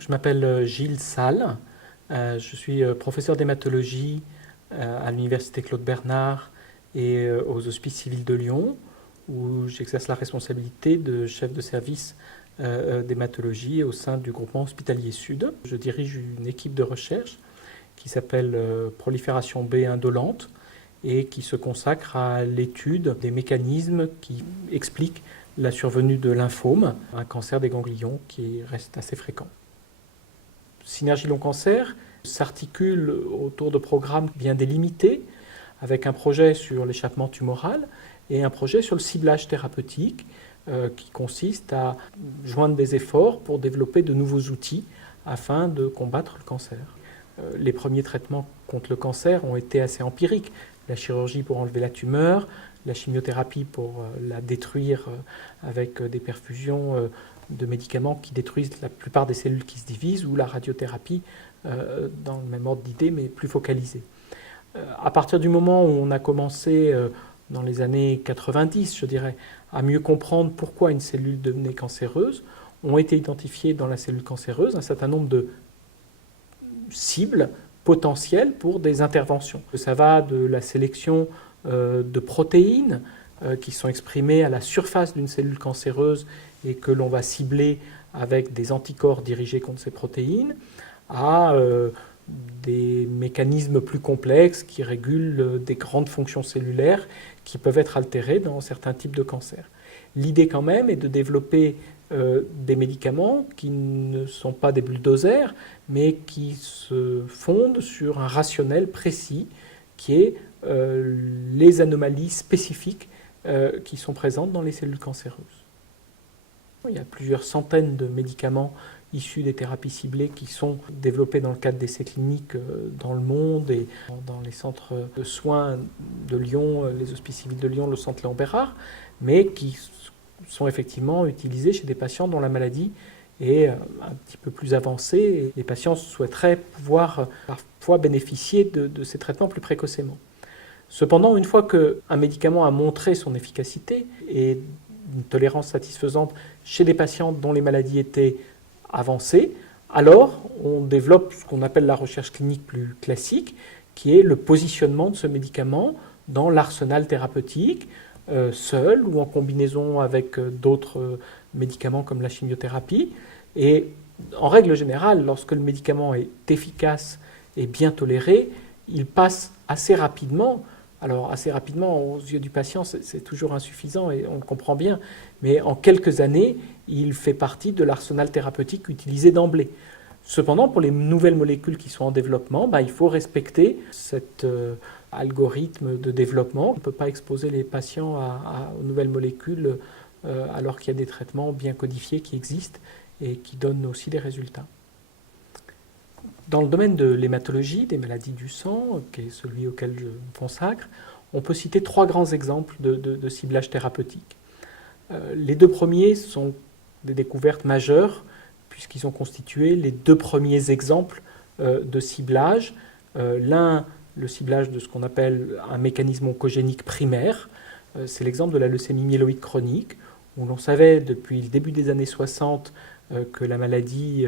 Je m'appelle Gilles Salle, je suis professeur d'hématologie à l'université Claude Bernard et aux Hospices civils de Lyon, où j'exerce la responsabilité de chef de service d'hématologie au sein du groupement hospitalier Sud. Je dirige une équipe de recherche qui s'appelle Prolifération B indolente et qui se consacre à l'étude des mécanismes qui expliquent la survenue de lymphome, un cancer des ganglions qui reste assez fréquent. Synergie Long Cancer s'articule autour de programmes bien délimités, avec un projet sur l'échappement tumoral et un projet sur le ciblage thérapeutique qui consiste à joindre des efforts pour développer de nouveaux outils afin de combattre le cancer. Les premiers traitements contre le cancer ont été assez empiriques. La chirurgie pour enlever la tumeur, la chimiothérapie pour la détruire avec des perfusions de médicaments qui détruisent la plupart des cellules qui se divisent, ou la radiothérapie dans le même ordre d'idée mais plus focalisée. À partir du moment où on a commencé dans les années 90, je dirais, à mieux comprendre pourquoi une cellule devenait cancéreuse, ont été identifiés dans la cellule cancéreuse un certain nombre de cibles potentielles pour des interventions. Ça va de la sélection de protéines qui sont exprimées à la surface d'une cellule cancéreuse et que l'on va cibler avec des anticorps dirigés contre ces protéines, à des mécanismes plus complexes qui régulent des grandes fonctions cellulaires qui peuvent être altérées dans certains types de cancers. L'idée quand même est de développer des médicaments qui ne sont pas des bulldozers, mais qui se fondent sur un rationnel précis qui est les anomalies spécifiques qui sont présentes dans les cellules cancéreuses. Il y a plusieurs centaines de médicaments issus des thérapies ciblées qui sont développés dans le cadre d'essais cliniques dans le monde et dans les centres de soins de Lyon, les Hospices civils de Lyon, le centre Léon Bérard, mais qui sont effectivement utilisés chez des patients dont la maladie est un petit peu plus avancée et les patients souhaiteraient pouvoir parfois bénéficier de ces traitements plus précocement. Cependant, une fois qu'un médicament a montré son efficacité et une tolérance satisfaisante chez des patients dont les maladies étaient avancées, alors on développe ce qu'on appelle la recherche clinique plus classique, qui est le positionnement de ce médicament dans l'arsenal thérapeutique, seul ou en combinaison avec d'autres médicaments comme la chimiothérapie. Et en règle générale, lorsque le médicament est efficace et bien toléré, il passe assez rapidement. Alors assez rapidement, aux yeux du patient, c'est toujours insuffisant et on le comprend bien, mais en quelques années, il fait partie de l'arsenal thérapeutique utilisé d'emblée. Cependant, pour les nouvelles molécules qui sont en développement, il faut respecter cet algorithme de développement. On ne peut pas exposer les patients aux nouvelles molécules alors qu'il y a des traitements bien codifiés qui existent et qui donnent aussi des résultats. Dans le domaine de l'hématologie, des maladies du sang, qui est celui auquel je me consacre, on peut citer trois grands exemples de ciblage thérapeutique. Les deux premiers sont des découvertes majeures, puisqu'ils ont constitué les deux premiers exemples de ciblage. L'un, le ciblage de ce qu'on appelle un mécanisme oncogénique primaire, c'est l'exemple de la leucémie myéloïde chronique, où l'on savait depuis le début des années 60 que la maladie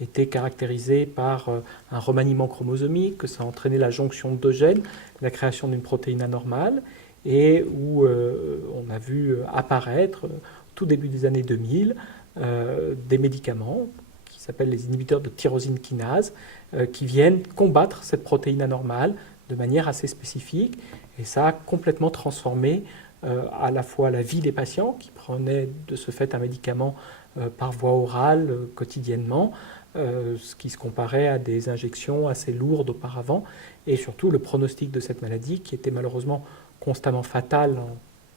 était caractérisée par un remaniement chromosomique, que ça entraînait la jonction de deux gènes, la création d'une protéine anormale, et où on a vu apparaître, tout début des années 2000, des médicaments qui s'appellent les inhibiteurs de tyrosine kinase, qui viennent combattre cette protéine anormale de manière assez spécifique, et ça a complètement transformé à la fois la vie des patients, qui prenaient de ce fait un médicament par voie orale quotidiennement, ce qui se comparait à des injections assez lourdes auparavant, et surtout le pronostic de cette maladie qui était malheureusement constamment fatale en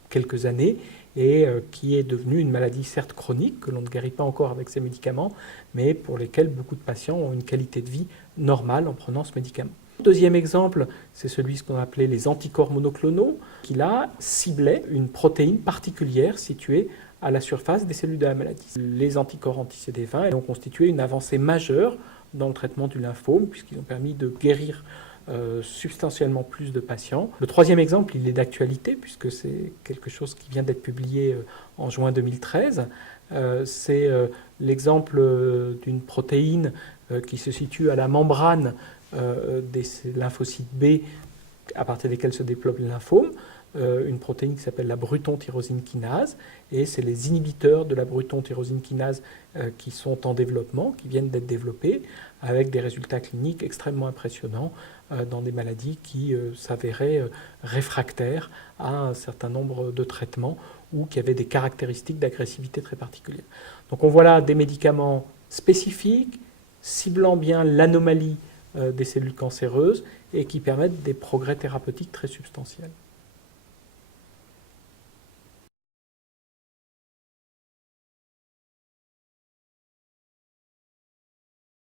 quelques années et qui est devenue une maladie certes chronique, que l'on ne guérit pas encore avec ces médicaments, mais pour lesquels beaucoup de patients ont une qualité de vie normale en prenant ce médicament. Deuxième exemple, c'est celui qu'on appelait les anticorps monoclonaux, qui là ciblaient une protéine particulière située à la surface des cellules de la maladie. Les anticorps anti-CD20 ont constitué une avancée majeure dans le traitement du lymphome, puisqu'ils ont permis de guérir substantiellement plus de patients. Le troisième exemple, il est d'actualité, puisque c'est quelque chose qui vient d'être publié en juin 2013, C'est l'exemple d'une protéine qui se situe à la membrane des lymphocytes B à partir desquels se développent les lymphomes, une protéine qui s'appelle la bruton-tyrosine kinase, et c'est les inhibiteurs de la bruton-tyrosine kinase qui sont en développement, qui viennent d'être développés, avec des résultats cliniques extrêmement impressionnants dans des maladies qui s'avéraient réfractaires à un certain nombre de traitements ou qui avaient des caractéristiques d'agressivité très particulières. Donc on voit là des médicaments spécifiques, ciblant bien l'anomalie des cellules cancéreuses et qui permettent des progrès thérapeutiques très substantiels.